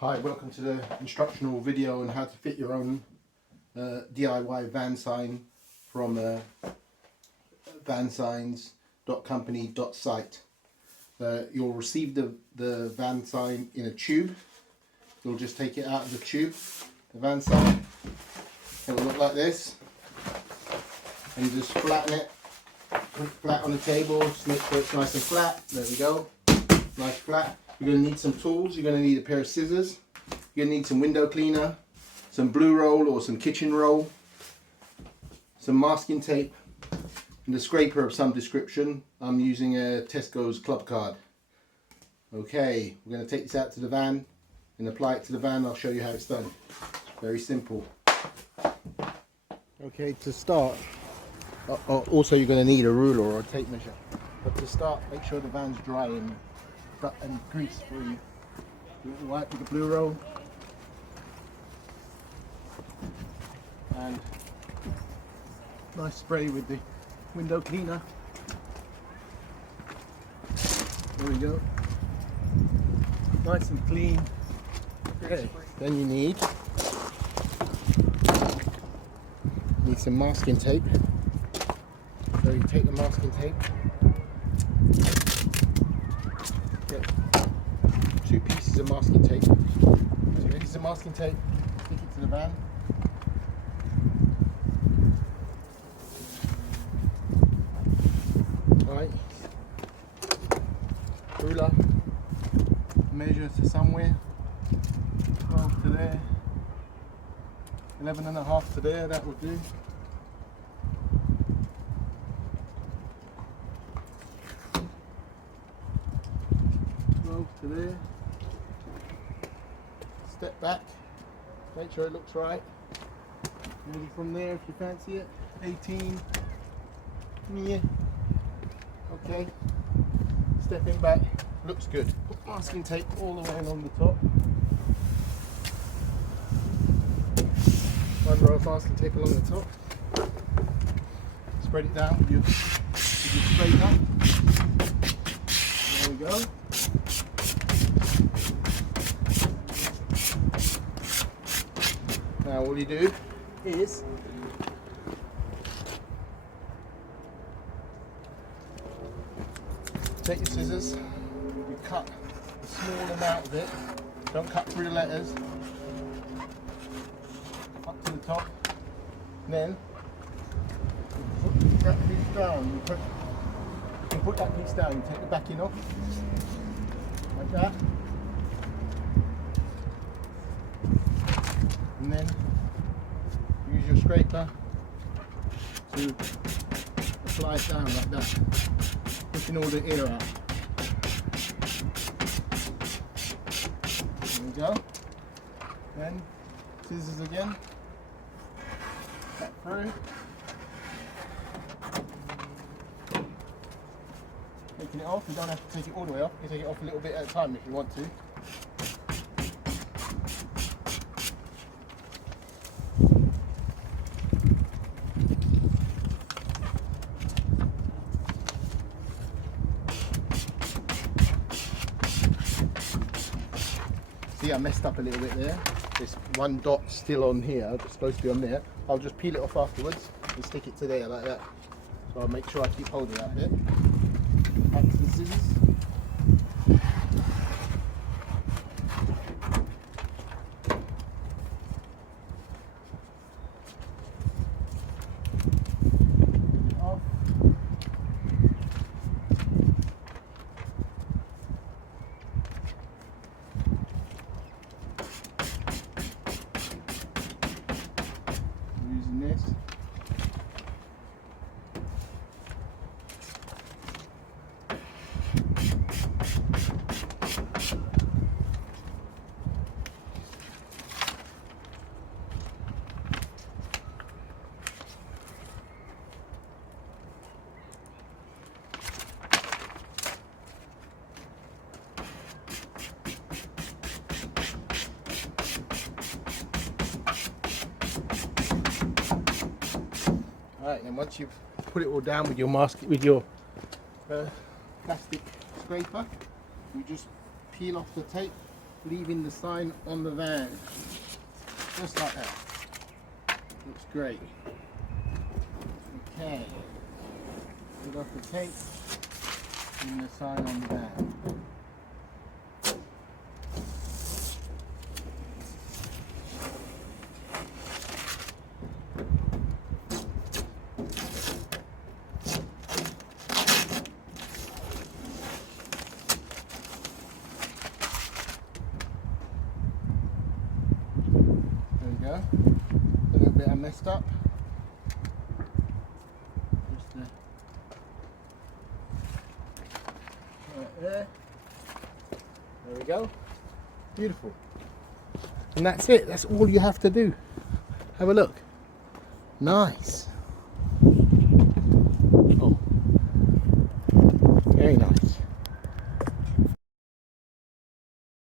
Hi, welcome to the instructional video on how to fit your own DIY van sign from vansigns.company.site. You'll receive the van sign in a tube. You'll just take it out of the tube, the van sign. It will look like this. And you just flatten it, put it flat on the table, just make sure it's nice and flat. There we go, nice flat. You're going to need some tools. You're going to need a pair of scissors. You're going to need some window cleaner, some blue roll or some kitchen roll, some masking tape, and a scraper of some description. I'm using a Tesco's club card. Okay, we're going to take this out to the van and apply it to the van. I'll show you how it's done. It's very simple. Okay, to start, also you're going to need a ruler or a tape measure. But to start, make sure the van's dry and grease free. White with the blue roll and nice spray with the window cleaner. There we go, nice and clean. Okay, then you need some masking tape. So you take the masking tape, get 2 pieces of masking tape. So this is the masking tape, stick it to the van. Right, ruler, measure to somewhere, 12 to there, 11.5 to there, that would do. To there, step back, make sure it looks right, maybe from there if you fancy it, 18, yeah, okay, stepping back, looks good. Put masking tape all the way along the top, one row of masking tape along the top, spread it down with your scraper, there we go. Now all you do is take your scissors, you cut a small amount of it, don't cut through the letters, up to the top, and then you put that piece down, you can put that piece down, you take the backing off, like that. And then use your scraper to apply it down like that, pushing all the air out. There we go. Then scissors again, back through. Taking it off, you don't have to take it all the way off, you can take it off a little bit at a time if you want to. See, I messed up a little bit there. This one dot still on here, it's supposed to be on there. I'll just peel it off afterwards and stick it to there like that. So I'll make sure I keep holding that bit. Back to the scissors. Off. Using this. Alright, and once you've put it all down with your plastic scraper, you just peel off the tape leaving the sign on the van. Just like that. Looks great. Okay. Put off the tape and the sign on the van. There we go. A little bit I messed up. Just right there. There we go. Beautiful. And that's it. That's all you have to do. Have a look. Nice.